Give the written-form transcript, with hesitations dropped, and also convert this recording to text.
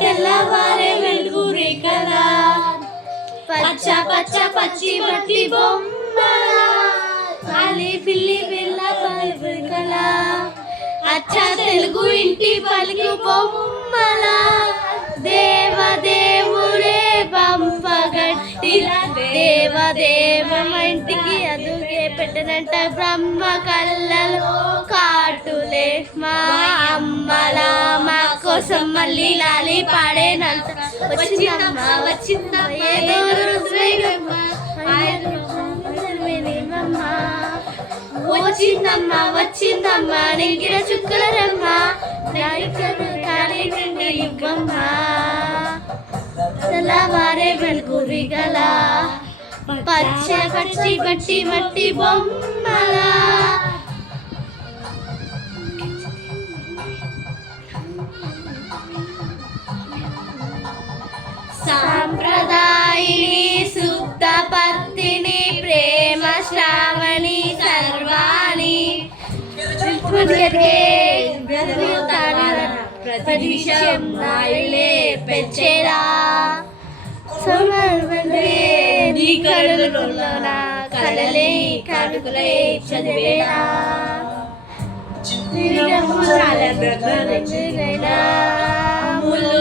తెల్లవారే వెలుగు రేఖలా పచ్చ పచ్చ పచ్చి మట్టి బొమ్మల అలి పిల్లి పిల్ల పలుకల అచ్చ తెలుగు ఇంటి పలుకు బొమ్మల దేవదేవుడే పంపగట్టిల దేవదేవ ఇంటికి అదుగే పెట్టనంట బ్రహ్మ కళ్ళలో కాటులే మా అమ్మలా మా కోసం మళ్ళీ లాలి పాడేనంత వచ్చిందమ్మా వచ్చిందమ్మా ఏదో వచ్చిందమ్మా వచ్చిందమ్మా నింగిన చుక్కల రమ్మ ఇవ్వమ్మా తెల్లవారే వెలుగు రిగల పచ్చ పచ్చి బట్టి మట్టి బొమ్మల సాంప్రదాయిని శుద్ధ పత్తిని ప్రేమ శ్రావణి సర్వాణి ప్రతివిషయం నాయులే పెంచేరా నీ కడుగులోన కలలే కడుకులే చదివేరా ముళ్ళు